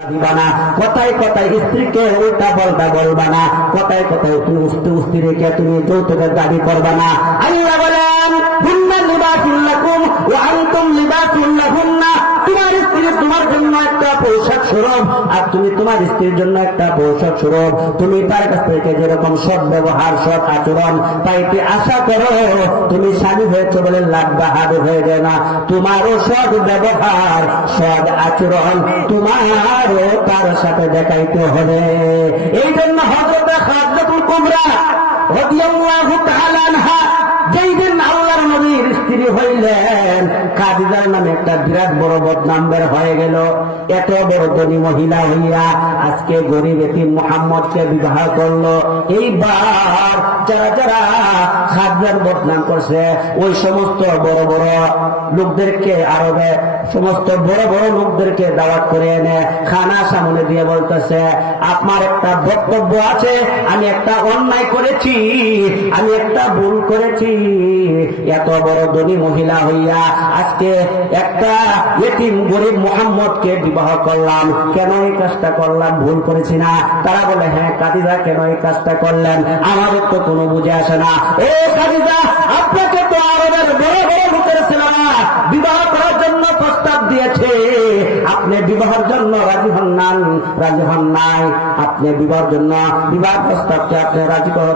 দিবা না, কথায় কথায় স্ত্রীকে উল্টা পাল্টা বলবা না, কথায় কথায় তুমি স্ত্রীকে তুমি যৌতুকের দাবি করবা না। আল্লাহ বলেন হুন্না লিবাসুল লাকুম ওয়া আনতুম লিবাসুল লাহুন্না, তোমার স্ত্রী তোমার জন্য একটা পোশাক স্বরূপ আর তুমি তোমার স্ত্রীর জন্য একটা পোশাক স্বরূপ। তুমি তার কাছ থেকে যেরকম সৎ ব্যবহার সৎ আচরণ পাইতে আশা করো, তুমি স্বামী হয়েছে বলে লাভ বাহাদুর হয়ে যায় না, তোমারও সৎ ব্যবহার সৎ আচরণ তোমারও তার সাথে দেখাইতে হবে। এই জন্য হযরত খাদিজাতুল কুবরা রাদিয়াল্লাহু তাআলা আনহা যেই দিন আল্লাহর নবীর স্ত্রী হইলেন, খাদিজার নামে একটা বিরাট বড় বদনাম বের হয়ে গেল। এত বড় ধনী মহিলা হইয়া আজকে গরিব এতিম মুহাম্মদকে বিবাহ করলো। এইবার যারা যারা খাদিজার বদনাম করছে ওই সমস্ত বড় বড় লোকদেরকে, আরবে সমস্ত বড় বড় লোকদেরকে দাওয়াত করে এনে খানা সামনে দিয়ে বলতেছে, আপনার একটা বক্তব্য আছে, আমি একটা অন্যায় করেছি, আমি একটা ভুল করেছি। এত বড় ধনী মহিলা হইয়া আজকে একটা এতিম গরিব মুহাম্মদকে বিবাহ করলাম, কেন এই কাজটা করলাম, ভুল করেছি না? তারা বলে হ্যাঁ খাদিজা, কেন এই কাজটা করলেন? আমাদের তো কোনো বুঝে আসে না। ও খাদিজা, আপনাকে তো আরবের বড় বড় লোকের ছেলেরা বিবাহ করার জন্য প্রস্তাব দিয়েছে, আপনি বিবাহের জন্য রাজি হন নাই, আপনি বিবাহের জন্য বিবাহ প্রস্তাবকে আপনি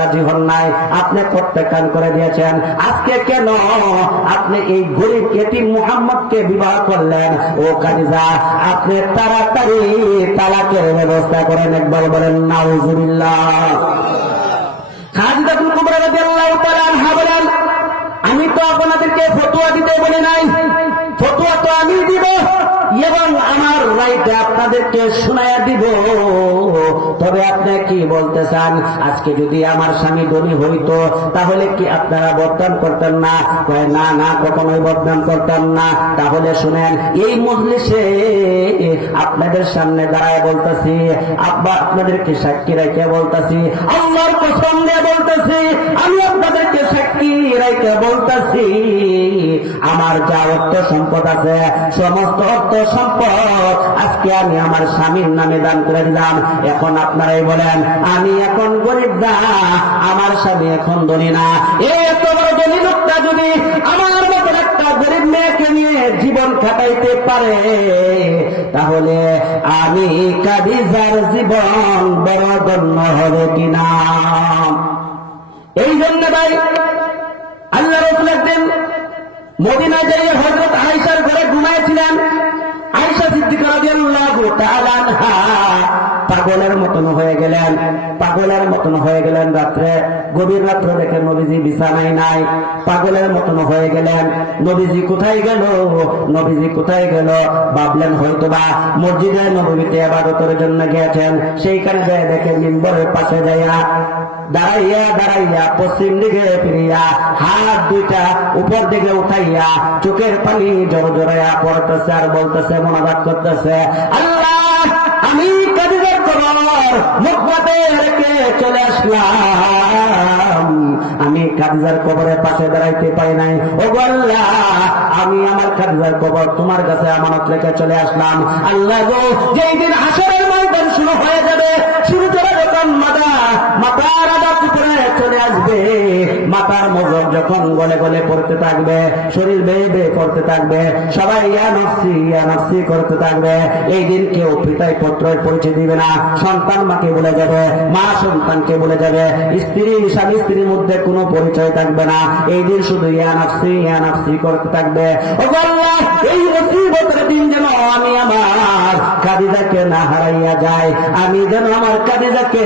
রাজি হন নাই, আপনি প্রত্যাখ্যান করে দিয়েছেন। আজকে কেন আপনি এই গরিব এতিম মুহাম্মদকে বিবাহ করলেন? ও খাদিজা, আপনি তাড়াতাড়ি তালাকের ব্যবস্থা করেন। একবার বলেন নাউজুবিল্লাহ। খাদিজাতুল কুবরা রাদিয়াল্লাহু তাআলা আনহা বলেন, আমি তো আপনাদেরকে ফতোয়া দিতে বলি নাই, ফতোয়া তো আমি দিব এবং আমার রাইটে আপনাদেরকে শোনায়া দিব। তবে আপনি কি বলতে চান? আজকে যদি আমার স্বামী ধনী হইতো তাহলে কি আপনারা বদনাম করতেন না? কয় না না, কখনোই বদনাম করতেন না। তাহলে শুনেন, এই মজলিসে আপনাদের সামনে দাঁড়ায় বলতেছি, আব্বা আপনাদেরকে সাক্ষী রেখে বলতেছি, আল্লাহর কসম দিয়ে বলতেছি, আমি আপনাদেরকে সাক্ষী রেখে বলতেছি, আমার যা অর্থ সম্পদ আছে সমস্ত অর্থ সম্পদ আজকে আমি আমার স্বামীর নামে দান করে দিলাম। এখন আপনারাই বলেন, আমি এখন গরিব না, আমার স্বামী এখন ধনী না। এত বড় ধনী লোকটা যদি আমার মতো একটা গরিব মেয়েকে নিয়ে জীবন কাটাইতে পারে, তাহলে আমি খাদিজার জীবন বড় ধন্য হবে কিনা? এই জন্য ভাই আল্লাহ রাসূল একদিন মদিনায় যাইয়ে হযরত আয়েশার ঘরে ঘুমাইছিলেন। আয়েশা সিদ্দিকা রাদিয়াল্লাহু তাআলা আনহা পাগলের মতন হয়ে গেলেন, পাগলের মতন হয়ে গেলেন। রাত্রে গভীর রাত্রে দেখে নবীজি বিছানায় নাই, পাগলের মতন হয়ে গেলেন। নবীজি কোথায় গেল, নবীজি কোথায় গেল? ভাবলেন হয়তোবা মসজিদে নববীতে ইবাদতের জন্য গিয়েছেন। সেইখানে যায় দেখে মিম্বরের পাশে যাইয়া দাঁড়াইয়া দাঁড়াইয়া পশ্চিম দিকে ফিরিয়া হাত দুইটা উপর দিকে উঠাইয়া চোখের পানি জড়জড়াইয়া পড়তেছে আর বলতেছে, মোনাজাত করতেছে, আল্লাহ আমি খাদিজার কবর মুখবাতে রেখে চলে আসলাম, আমি খাদিজার কবরের পাশে দাঁড়াইতে পাই নাই। ও আল্লাহ, আমি আমার খাদিজার কবর তোমার কাছে আমানত রেখে চলে আসলাম। আল্লাহ গো, যেই দিন হাসরের ময়দান শুরু হয়ে যাবে, শুরু করে যখন মাথার আঘাত উপরে চলে আসবে, মাথার মজক যখন গলে গলে পড়তে থাকবে, শরীর বেয়ে বেয়ে পড়তে থাকবে, সবাই ইয়া নফসি করতে থাকবে। এই দিন কেউ পিতায় পত্রের পরিচয় দিবে না, সন্তান মাকে বলে যাবে, মা সন্তানকে বলে যাবে, স্ত্রী স্বামী স্ত্রীর মধ্যে কোনো পরিচয় থাকবে না। এই দিন শুধু ইয়া নফসি করতে থাকবে। ও আল্লাহ, এই মুসিবতের দিন যেন আমি আমার খাদিজাকে না হারাইয়া যায়, আমি যেন আমার খাদিজাকে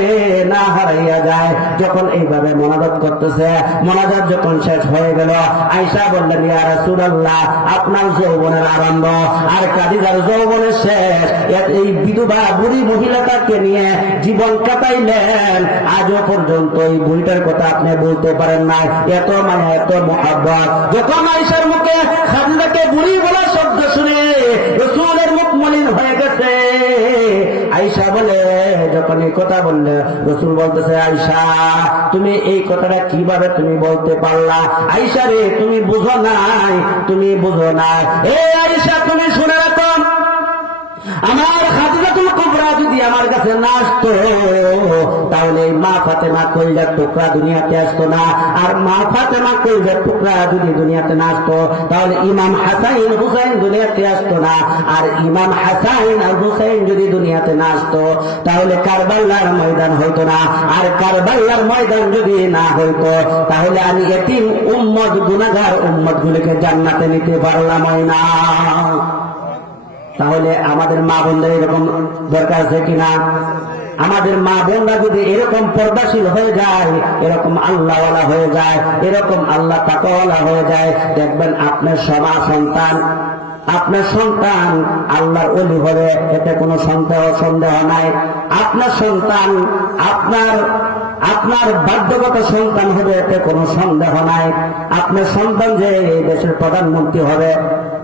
না হারাইয়া যায়। যখন এইভাবে মোনাজাত করতেছে, মোনাজাত যখন শেষ হয়ে গেল, আয়েশা বললেন, ইয়া রাসূলুল্লাহ, আপনার যৌবনের আরম্ভ আর খাদিজার যৌবনের শেষ, এই বিধবা বুড়ি মহিলাটাকে নিয়ে জীবন কাটাইলেন, আজও পর্যন্ত এই বুড়িটার কথা আপনি বলতে পারেন না। এত মায়া, এত মহব্বত। যখন আয়েশার মুখে খাদিজাকে বুড়ি বলার শব্দ শুনে রাসূলের মুখ মলিন হয়ে গেছে। আয়েশা বলে, যখন এই কথা বললে, রাসূল বলতেছে, আয়েশা তুমি এই কথাটা কিভাবে তুমি বলতে পারলা? আয়েশা রে, তুমি বুঝো নাই, তুমি বুঝো নাই। এ আয়েশা, তুমি শুনে রাখো, আমার খাদিজাতুল কুবরা আমার কাছে না আসতো তাহলে এই মা ফাতেমা কলিজার টুকরা দুনিয়াতে আসতো না। আর মা ফাতেমা কলিজার টুকরা যদি দুনিয়াতে না আসতো তাহলে ইমাম হাসাইন হুসাইন দুনিয়াতে আসতো না। আর ইমাম হাসাইন আর হুসাইন যদি দুনিয়াতে না আসতো তাহলে কারবালার ময়দান হইতো না। আর কারবালার ময়দান যদি না হইতো তাহলে আমি এতিম উম্মত গুনাহগার উম্মত গুলিকে জান্নাতে নিতে পারলাম না। তাহলে আমাদের মা বোনদের এরকম দরকার আছে কিনা? আমাদের মা বোনরা যদি এরকম পর্দাশীল হয়ে যায়, এরকম আল্লাহওয়ালা হয়ে যায়, এরকম আল্লাহ তাকওয়ালা হয়ে যায়, দেখবেন আপনার আপনার সন্তান আল্লাহর ওলি হবে, এতে কোনো সন্দেহ নাই। আপনার সন্তান আপনার বাধ্যগত সন্তান হবে, এতে কোনো সন্দেহ নাই। আপনার সন্তান যে দেশের প্রধানমন্ত্রী হবে,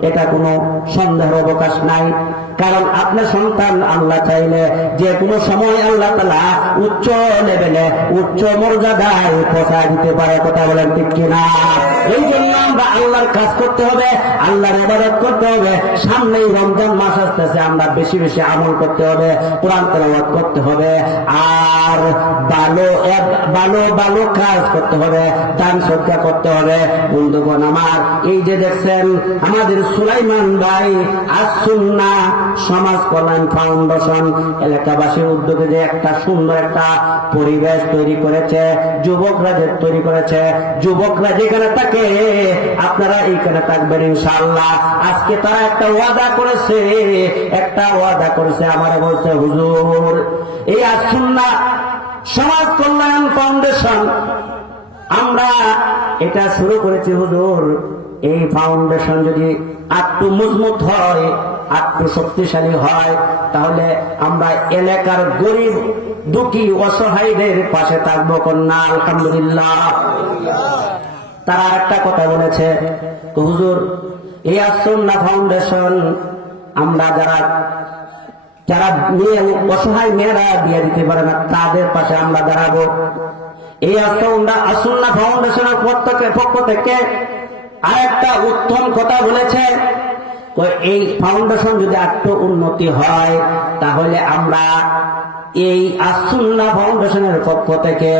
এটা কোনো সন্দেহের অবকাশ নাই। কারণ আপনার সন্তান আল্লাহ চাইলে যে কোনো সময় আল্লাহ তাআলা উচ্চ লেভেলে উচ্চ মর্যাদায় পৌঁছায় দিতে পারে। কথা বলেন ঠিক কিনা? এই জন্য আমরা আল্লাহর কাজ করতে হবে, আল্লাহর ইবাদত করতে হবে। সামনেই রমজান মাস আসতেছে, আমরা বেশি বেশি আমল করতে হবে, কোরআন তেলাওয়াত করতে হবে, আর ভালো কাজ করতে হবে, দান সদকা করতে হবে। বন্ধুগণ আমার, এই যে দেখছেন আমাদের সুলাইমান ভাই আস-সুন্নাহ সমাজ কল্যাণ ফাউন্ডেশন এলাকাবাসীর উদ্যোগে যে একটা সুন্দর একটা পরিবেশ তৈরি করেছে, যুবকরা যে তৈরি করেছে, যুবকরা যেখানে থাকে আপনারা এইখানে থাকবেন ইনশাআল্লাহ। আজকে তারা একটা ওয়াদা করেছে, আমার বলছে হুজুর এই আস-সুন্নাহ সমাজ কল্যাণ ফাউন্ডেশন আমরা এটা শুরু করেছি হুজুর। এই ফাউন্ডেশন যদি একটু মজবুত হয়, একটু শক্তিশালী হয়, তাহলে আমরা এলাকার গরিব দুঃখী অসহায়দের পাশে থাকবো। কন্যা আলহামদুলিল্লাহ। তারা একটা কথা বলেছে, হুজুর এই আস-সুন্নাহ ফাউন্ডেশন আমরা যারা মেয়ে অসহায় মেয়েরা বিয়ে দিতে পারে না তাদের পাশে আমরা দাঁড়াবো। এই আস-সুন্নাহ ফাউন্ডেশনের পক্ষ থেকে আরেকটা উত্তম কথা বলেছে, এই ফাউন্ডেশন যদি একটু উন্নতি হয় তাহলে আমরা এই আস-সুন্নাহ ফাউন্ডেশনের পক্ষ থেকে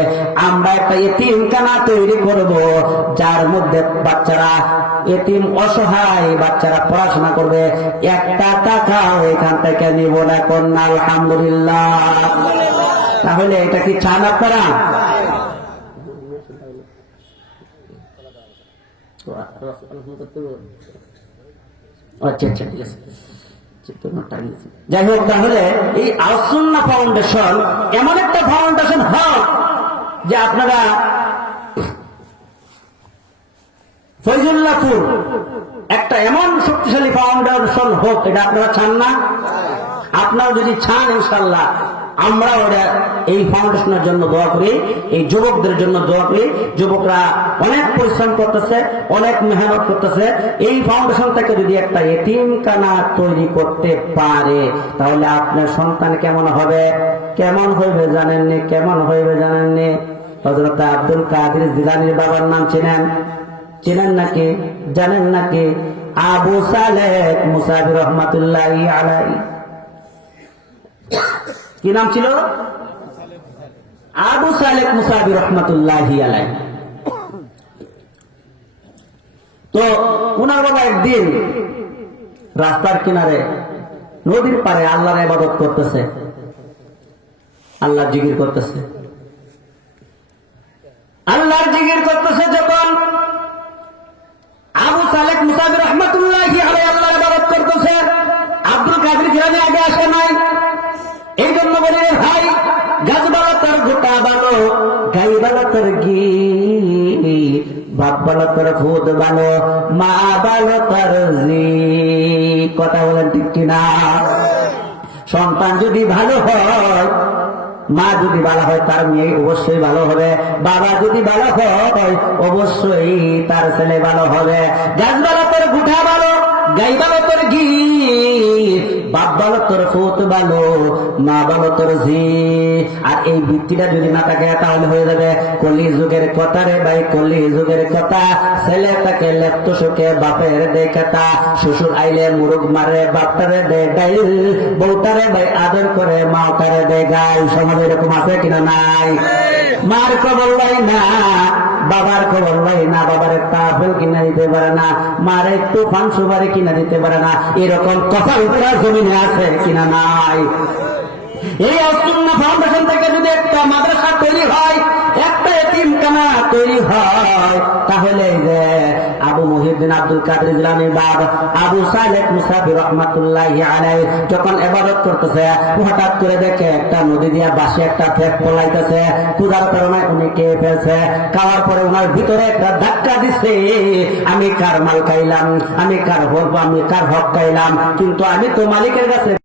আমরা একটা এতিমখানা তৈরি করব, যার মধ্যে বাচ্চারা এতিম অসহায় বাচ্চারা পড়াশোনা করবে, একটা টাকাও এখান থেকে নিব না। কন্যা আলহামদুলিল্লাহ। তাহলে এটা কি চান আপনারা? আচ্ছা ঠিক আছে। যাই হোক, তাহলে এই আস-সুন্নাহ ফাউন্ডেশন এমন একটা ফাউন্ডেশন হোক যে আপনারা ফয়জুল্লাহপুর একটা এমন শক্তিশালী ফাউন্ডেশন হোক, এটা আপনারা চান না? আপনারা যদি চান ইনশাআল্লাহ আমরা ওরা এই ফাউন্ডেশনের জন্য দোয়া করি, এই যুবকদের জন্য দোয়া করি। যুবকরা অনেক পরিশ্রম করতেছে, অনেক মেহনত করতেছে। এই ফাউন্ডেশন থেকে যদি একটা এতিমখানা তৈরি করতে পারে তাহলে আপনার সন্তান কেমন হইবে জানেননি? হযরত আব্দুল কাদের জিলানীর বাবার নাম চেনেন নাকি? জানেন নাকি? আবু সালেহ মুসাবি রহমাতুল্লাহি আলাইহি। কি নাম ছিল? আবু সালেহ মুসাবি রহমাতুল্লাহি আলাইহি। তো উনার বাবা একদিন রাস্তার কিনারে নদীর পারে আল্লাহর ইবাদত করতেছে, আল্লাহর জিকির করতেছে। যখন আবু সালেহ মুসাবি রহমাতুল্লাহি আলাইহি আল্লাহর ইবাদত করতেছে, আব্দুল কাদের জিলানী আগে আসে নাই। এই জন্য বলি ভাই, গাছবালা তার গোটা ভালো, গাইবালা তার ঘি, বাপ ভালো তার খুদ ভালো, মা ভালো তার জি। কথা বলেন ঠিক কিনা? সন্তান যদি ভালো হয়, মা যদি ভালো হয় তার মেয়ে অবশ্যই ভালো হবে, বাবা যদি ভালো হয় অবশ্যই তার ছেলে ভালো হবে। গাছবালা তার গুঠা ভালো, গাইবালা তার ঘি, বাপ ভালো তোর ফুত ভালো, মা ভালো তোর ঝি। আর এই ভিত্তিটা যদি না থাকে তাহলে হয়ে যাবে কলি যুগের কথা রে ভাই, কলি যুগের কথা। ছেলে তাকে লেপ্ত সুখে বাপের দেখা, শ্বশুর আইলে মুরুগ মারে বাপটারে দে ডাইল, বউটারে ভাই আদর করে মাওটারে দে গাই। সমাজে এরকম আছে কিনা নাই? মার খবর লয় না, বাবার খবর লয় না, বাবার একটা আপেল কিনা দিতে পারে না, মার একটু পান সুপারি কিনা দিতে পারে না। এরকম কথা উপরা জমিনে আছে কিনা নাই? এই সুন্নাহ ফাউন্ডেশন থেকে যদি একটা মাদ্রাসা তৈরি হয়, একটা এতিমখানা তৈরি হয়, তাহলে যে আবু মুহিউদ্দিন আব্দুল কাদের জিলানীর বাপ আবু সালেহ মুসাফি রহমাতুল্লাহি আলাইহি যখন ইবাদত করতেছে, হঠাৎ করে দেখে একটা নদী দিয়া বাসে একটা ফেক পলাইতেছে, ক্ষুধার কারণে উনি খেয়ে ফেলছে। খাওয়ার পরে ওনার ভিতরে একটা ধাক্কা দিচ্ছে, আমি কার মাল খাইলাম, আমি কার হক খাইলাম, কিন্তু আমি তো মালিকের কাছে